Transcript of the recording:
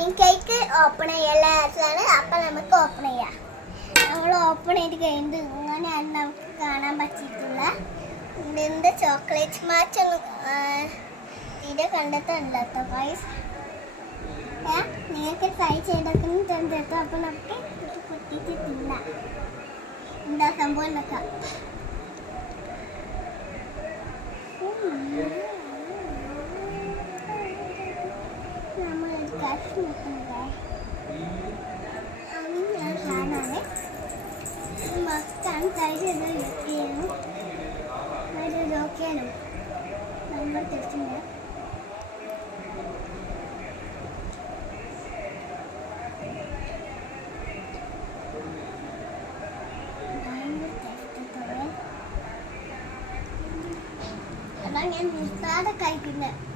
ഈ cake open ചെയ്യാനുള്ള ആസാണ്. അപ്പം നമുക്ക് ഓപ്പൺ ചെയ്യാം. നമ്മൾ ഓപ്പൺ ചെയ്ത് കഴിഞ്ഞത് ഇങ്ങനെയാണ് നമുക്ക് കാണാൻ പറ്റിയിട്ടുള്ള ഇതിൻ്റെ ചോക്ലേറ്റ് മാച്ച് ഇത് കണ്ടെത്താനില്ല കേട്ടോ ഗൈസ്. നിങ്ങൾക്ക് ട്രൈ ചെയ്തൊക്കെ തന്നെടുത്തു. അപ്പം നമുക്ക് ഇത് പൊട്ടിച്ചിട്ടില്ല. എന്താ സംഭവം എന്നൊക്കെ നമ്മളൊരു കാശ് നോക്കുന്നത് ഞാൻ കാണാതെ മസ്റ്റാണ് ട്രൈ ചെയ്ത് വെക്കാനും അത് നോക്കിയാലും നമ്മൾ തെറ്റുണ്ട്. അതാണ് ഞാൻ നിർത്താതെ കഴിക്കുന്നത്.